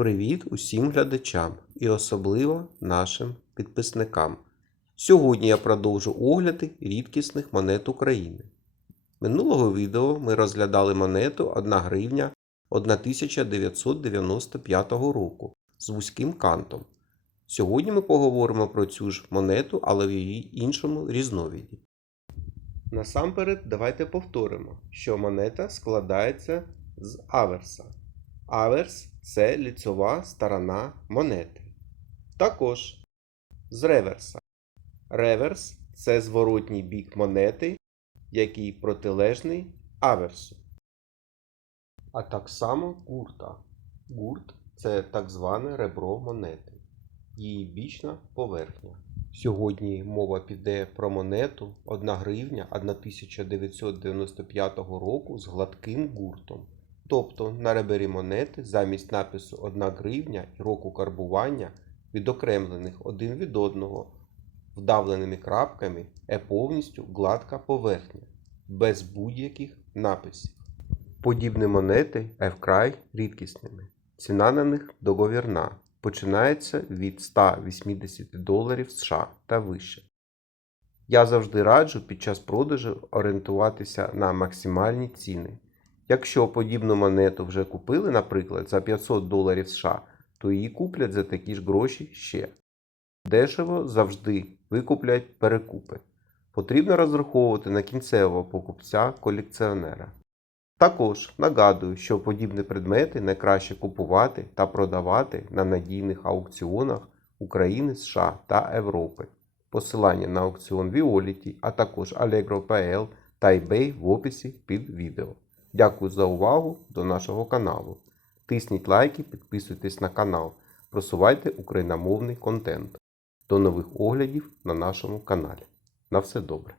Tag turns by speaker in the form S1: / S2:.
S1: Привіт усім глядачам і особливо нашим підписникам. Сьогодні я продовжу огляди рідкісних монет України. Минулого відео ми розглядали монету 1 гривня 1995 року з вузьким кантом. Сьогодні ми поговоримо про цю ж монету, але в її іншому різновиді. Насамперед, давайте повторимо, що монета складається з аверса. Аверс це ліцьова сторона монети. Також з реверса. Реверс це зворотній бік монети, який протилежний аверсу. А так само гурта. Гурт це так зване ребро монети, її бічна поверхня. Сьогодні мова піде про монету 1 гривня 1995 року з гладким гуртом. Тобто на ребері монети замість напису 1 гривня і року карбування, відокремлених один від одного, вдавленими крапками, є повністю гладка поверхня, без будь-яких написів. Подібні монети є вкрай рідкісними. Ціна на них договірна, починається від 180 доларів США та вище. Я завжди раджу під час продажу орієнтуватися на максимальні ціни. Якщо подібну монету вже купили, наприклад, за 500 доларів США, то її куплять за такі ж гроші ще. Дешево завжди викуплять перекупи. Потрібно розраховувати на кінцевого покупця-колекціонера. Також нагадую, що подібні предмети найкраще купувати та продавати на надійних аукціонах України, США та Європи. Посилання на аукціон Violet, а також Allegro.pl та eBay в описі під відео. Дякую за увагу до нашого каналу. Тисніть лайки, підписуйтесь на канал, просувайте україномовний контент. До нових оглядів на нашому каналі. На все добре!